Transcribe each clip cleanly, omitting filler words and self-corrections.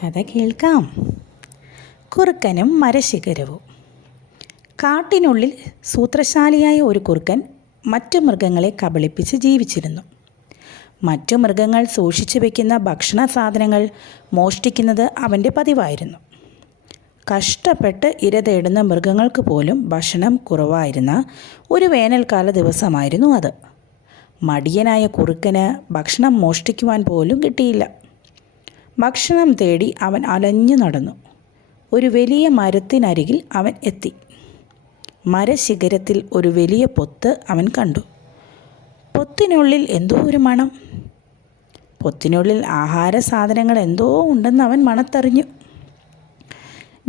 കഥ കേൾക്കാം. കുറുക്കനും മരശിഖരവും. കാട്ടിനുള്ളിൽ സൂത്രശാലിയായ ഒരു കുറുക്കൻ മറ്റു മൃഗങ്ങളെ കബളിപ്പിച്ച് ജീവിച്ചിരുന്നു. മറ്റു മൃഗങ്ങൾ സൂക്ഷിച്ചു വയ്ക്കുന്ന ഭക്ഷണ സാധനങ്ങൾ മോഷ്ടിക്കുന്നത് അവൻ്റെ പതിവായിരുന്നു. കഷ്ടപ്പെട്ട് ഇര തേടുന്ന മൃഗങ്ങൾക്ക് പോലും ഭക്ഷണം കുറവായിരുന്ന ഒരു വേനൽക്കാല ദിവസമായിരുന്നു അത്. മടിയനായ കുറുക്കന് ഭക്ഷണം മോഷ്ടിക്കുവാൻ പോലും കിട്ടിയില്ല. ഭക്ഷണം തേടി അവൻ അലഞ്ഞു നടന്നു. ഒരു വലിയ മരത്തിനരികിൽ അവൻ എത്തി. മരശിഖരത്തിൽ ഒരു വലിയ പൊത്ത് അവൻ കണ്ടു. പൊത്തിനുള്ളിൽ എന്തോ ഒരു മണം. പൊത്തിനുള്ളിൽ ആഹാര സാധനങ്ങൾ എന്തോ ഉണ്ടെന്ന് അവൻ മണത്തറിഞ്ഞു.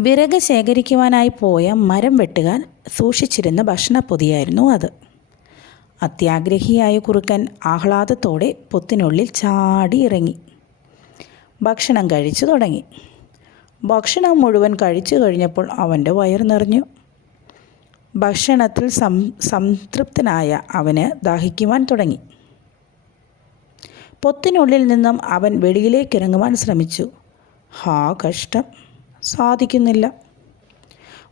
വിറക് ശേഖരിക്കുവാനായി പോയ മരം വെട്ടുകാർ സൂക്ഷിച്ചിരുന്ന ഭക്ഷണപ്പൊതിയായിരുന്നു അത്. അത്യാഗ്രഹിയായ കുറുക്കൻ ആഹ്ലാദത്തോടെ പൊത്തിനുള്ളിൽ ചാടി ഇറങ്ങി ഭക്ഷണം കഴിച്ചു തുടങ്ങി. ഭക്ഷണം മുഴുവൻ കഴിച്ചു കഴിഞ്ഞപ്പോൾ അവൻ്റെ വയർ നിറഞ്ഞു. ഭക്ഷണത്തിൽ സംതൃപ്തനായ അവന് ദാഹിക്കുവാൻ തുടങ്ങി. പൊത്തിനുള്ളിൽ നിന്നും അവൻ വെളിയിലേക്ക് ഇറങ്ങുവാൻ ശ്രമിച്ചു. കഷ്ടം, സാധിക്കുന്നില്ല.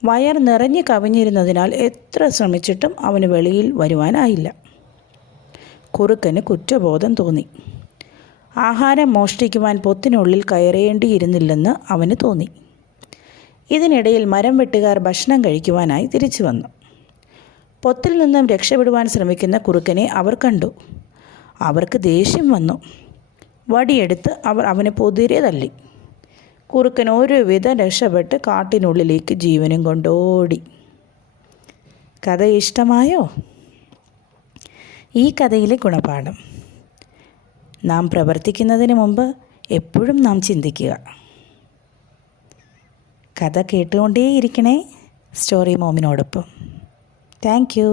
വയർ നിറഞ്ഞു കവിഞ്ഞിരുന്നതിനാൽ എത്ര ശ്രമിച്ചിട്ടും അവന് വെളിയിൽ വരുവാനായില്ല. കുറുക്കന് കുറ്റബോധം തോന്നി. ആഹാരം മോഷ്ടിക്കുവാൻ പൊത്തിനുള്ളിൽ കയറേണ്ടിയിരുന്നില്ലെന്ന് അവന് തോന്നി. ഇതിനിടയിൽ മരം വെട്ടുകാർ ഭക്ഷണം കഴിക്കുവാനായി തിരിച്ചു വന്നു. പൊത്തിൽ നിന്നും രക്ഷപ്പെടുവാൻ ശ്രമിക്കുന്ന കുറുക്കനെ അവർ കണ്ടു. അവർക്ക് ദേഷ്യം വന്നു. വടിയെടുത്ത് അവർ അവനെ പൊതിരെ തല്ലി. കുറുക്കൻ ഒരുവിധം രക്ഷപ്പെട്ട് കാട്ടിനുള്ളിലേക്ക് ജീവനും കൊണ്ടോടി. കഥ ഇഷ്ടമായോ? ഈ കഥയിലെ ഗുണപാഠം: നാം പ്രവർത്തിക്കുന്നതിന് മുമ്പ് എപ്പോഴും നാം ചിന്തിക്കുക. കഥ കേട്ടുകൊണ്ടേയിരിക്കണേ സ്റ്റോറി മോമിനോടൊപ്പം. Thank U.